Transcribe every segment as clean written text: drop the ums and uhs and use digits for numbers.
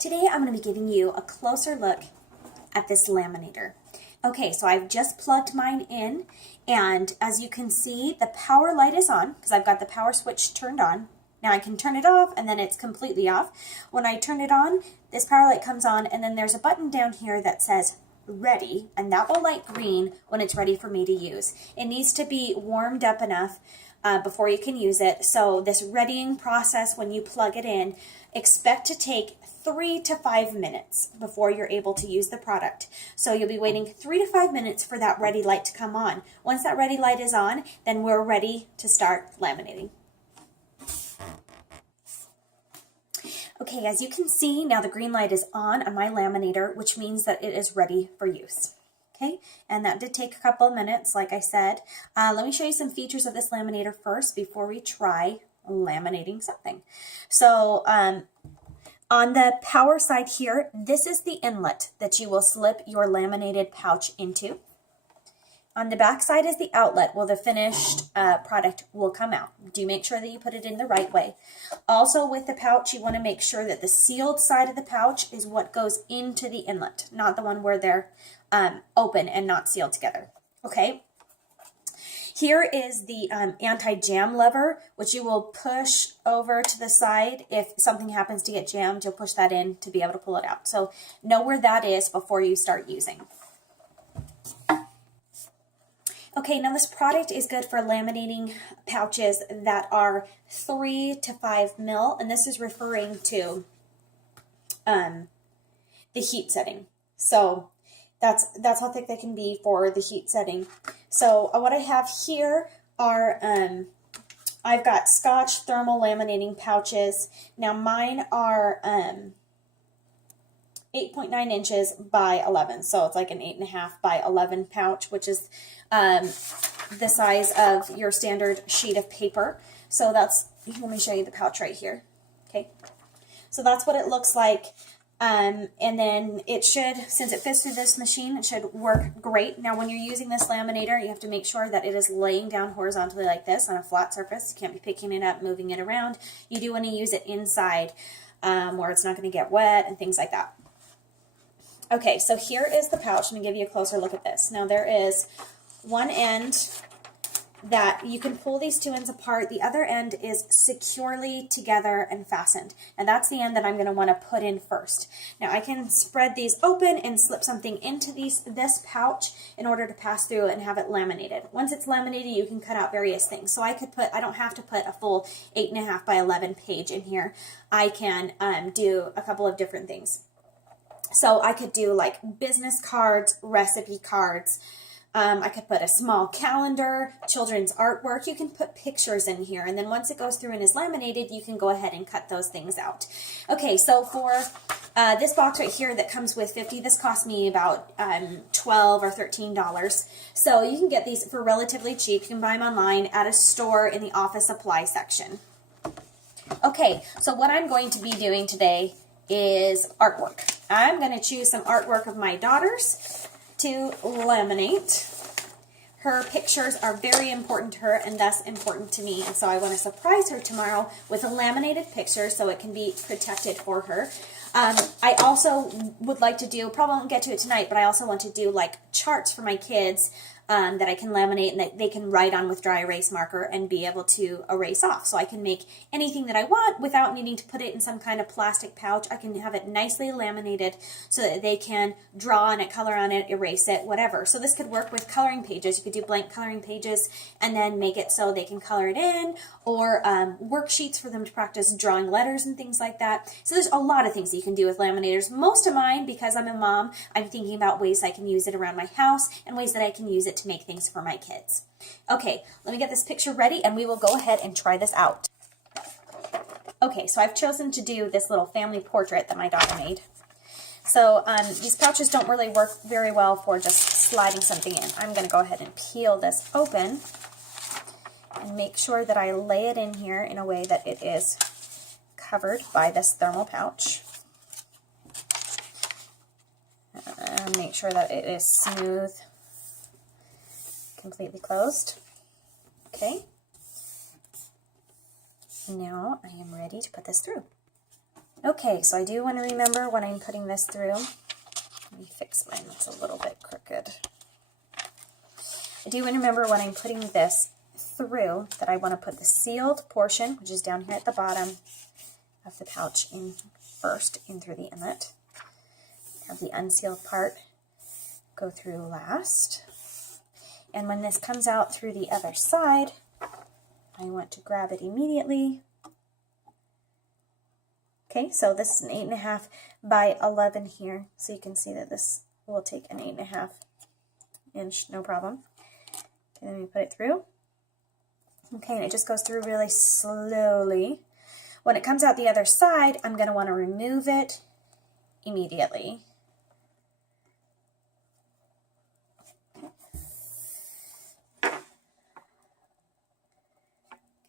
Today I'm going to be giving you a closer look at this laminator. Okay, so I've just plugged mine in, and as you can see, the power light is on because I've got the power switch turned on. Now I can turn it off and then it's completely off. When I turn it on, this power light comes on, and then there's a button down here that says ready, and that will light green when it's ready for me to use. It needs to be warmed up enough before you can use it. So this readying process, when you plug it in, expect to take 3 to 5 minutes before you're able to use the product. So you'll be waiting 3 to 5 minutes for that ready light to come on. Once that ready light is on, then we're ready to start laminating. Okay, as you can see, now the green light is on my laminator, which means that it is ready for use. Okay, and that did take a couple of minutes, like I said. Let me show you some features of this laminator first before we try laminating something. So on the power side here, this is the inlet that you will slip your laminated pouch into. On the back side is the outlet where the finished product will come out. Do make sure that you put it in the right way. Also with the pouch, you want to make sure that the sealed side of the pouch is what goes into the inlet, not the one where they're open and not sealed together. Okay. Here is the anti-jam lever, which you will push over to the side. If something happens to get jammed, you'll push that in to be able to pull it out. So know where that is before you start using. Okay, now this product is good for laminating pouches that are 3 to 5 mil, and this is referring to the heat setting. So that's how thick they can be for the heat setting. So what I have here are, I've got Scotch thermal laminating pouches. Now mine are 8.9 inches by 11. So it's like an 8.5 by 11 pouch, which is the size of your standard sheet of paper. So that's, let me show you the pouch right here. Okay. So that's what it looks like. And then it should, since it fits through this machine, it should work great. Now when you're using this laminator, you have to make sure that it is laying down horizontally like this on a flat surface. You can't be picking it up, moving it around. You do want to use it inside where it's not going to get wet and things like that. Okay, so here is the pouch. I'm going to give you a closer look at this. Now there is one end that you can pull these two ends apart. The other end is securely together and fastened. And that's the end that I'm going to want to put in first. Now I can spread these open and slip something into this pouch in order to pass through and have it laminated. Once it's laminated, you can cut out various things. So I don't have to put a full 8.5 by 11 page in here. I can do a couple of different things. So I could do like business cards, recipe cards. I could put a small calendar, children's artwork. You can put pictures in here. And then once it goes through and is laminated, you can go ahead and cut those things out. Okay, so for this box right here that comes with 50, this cost me about $12 or $13. So you can get these for relatively cheap. You can buy them online at a store in the office supply section. Okay, so what I'm going to be doing today is artwork. I'm going to choose some artwork of my daughter's to laminate. Her pictures are very important to her and thus important to me, and so I want to surprise her tomorrow with a laminated picture so it can be protected for her. I also would like to do, probably won't get to it tonight, but I also want to do like charts for my kids that I can laminate and that they can write on with dry erase marker and be able to erase off. So I can make anything that I want without needing to put it in some kind of plastic pouch. I can have it nicely laminated so that they can draw on it, color on it, erase it, whatever. So this could work with coloring pages. You could do blank coloring pages and then make it so they can color it in, or worksheets for them to practice drawing letters and things like that. So there's a lot of things that you can do with laminators. Most of mine, because I'm a mom, I'm thinking about ways I can use it around my house and ways that I can use it to make things for my kids. Okay, let me get this picture ready and we will go ahead and try this out. Okay, so I've chosen to do this little family portrait that my daughter made. So these pouches don't really work very well for just sliding something in. I'm going to go ahead and peel this open and make sure that I lay it in here in a way that it is covered by this thermal pouch. Make sure that it is smooth, completely closed. Okay. Now I am ready to put this through. Okay, so I do want to remember when I'm putting this through. Let me fix mine, it's a little bit crooked. I do want to remember when I'm putting this through that I want to put the sealed portion, which is down here at the bottom of the pouch, in first, in through the inlet. Have the unsealed part go through last. And when this comes out through the other side, I want to grab it immediately. Okay, so this is an 8.5 by 11 here, so you can see that this will take an 8.5 inch, no problem. And then we put it through. Okay, and it just goes through really slowly. When it comes out the other side, I'm going to want to remove it immediately.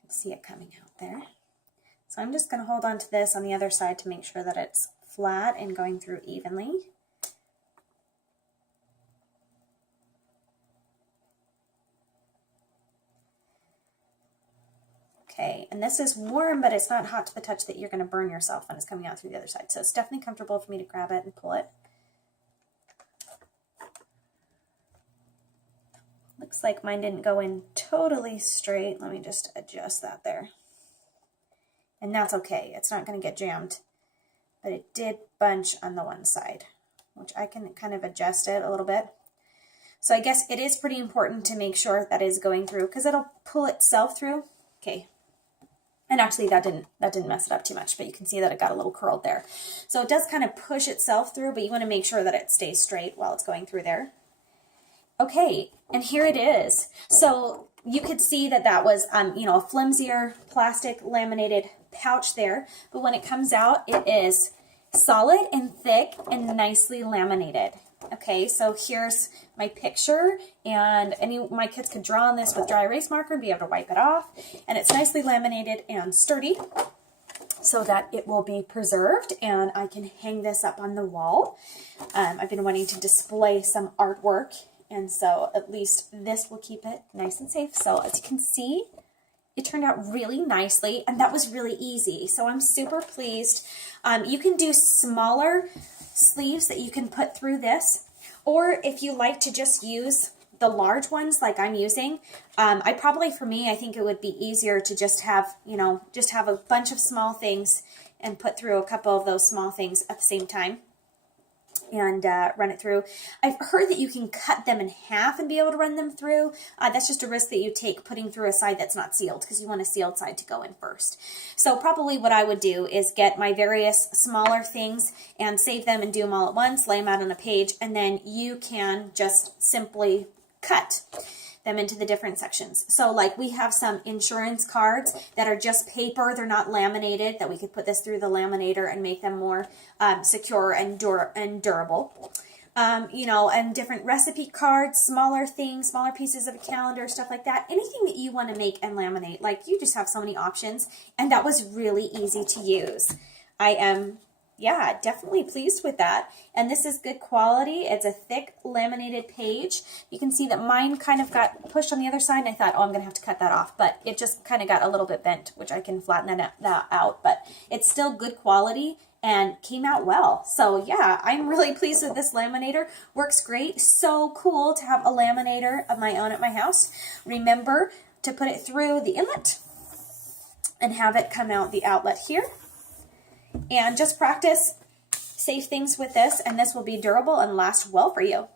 See it coming out there. So I'm just going to hold on to this on the other side to make sure that it's flat and going through evenly. Okay, and this is warm, but it's not hot to the touch that you're going to burn yourself when it's coming out through the other side. So it's definitely comfortable for me to grab it and pull it. Looks like mine didn't go in totally straight. Let me just adjust that there. And that's okay. It's not going to get jammed. But it did bunch on the one side, which I can kind of adjust it a little bit. So I guess it is pretty important to make sure that is going through, because it'll pull itself through. Okay. And actually that didn't mess it up too much, but you can see that it got a little curled there. So it does kind of push itself through, but you want to make sure that it stays straight while it's going through there. Okay, and here it is. So you could see that that was, you know, a flimsier plastic laminated pouch there, but when it comes out, it is solid and thick and nicely laminated. Okay, so here's my picture, and my kids could draw on this with dry erase marker and be able to wipe it off, and it's nicely laminated and sturdy so that it will be preserved, and I can hang this up on the wall. I've been wanting to display some artwork, and so at least this will keep it nice and safe. So as you can see, it turned out really nicely, and that was really easy. So I'm super pleased. You can do smaller sleeves that you can put through this, or if you like to just use the large ones like I'm using, for me, I think it would be easier to just have, you know, just have a bunch of small things and put through a couple of those small things at the same time. And run it through. I've heard that you can cut them in half and be able to run them through. That's just a risk that you take putting through a side that's not sealed, because you want a sealed side to go in first. So probably what I would do is get my various smaller things and save them and do them all at once, lay them out on a page, and then you can just simply cut them into the different sections. So like we have some insurance cards that are just paper, they're not laminated, that we could put this through the laminator and make them more secure and durable. You know, and different recipe cards, smaller things, smaller pieces of a calendar, stuff like that. Anything that you want to make and laminate, like you just have so many options, and that was really easy to use. I am definitely pleased with that. And this is good quality. It's a thick laminated page. You can see that mine kind of got pushed on the other side, and I thought, oh, I'm going to have to cut that off. But it just kind of got a little bit bent, which I can flatten that out. But it's still good quality and came out well. So yeah, I'm really pleased with this laminator. Works great. So cool to have a laminator of my own at my house. Remember to put it through the inlet and have it come out the outlet here. And just practice safe things with this, and this will be durable and last well for you.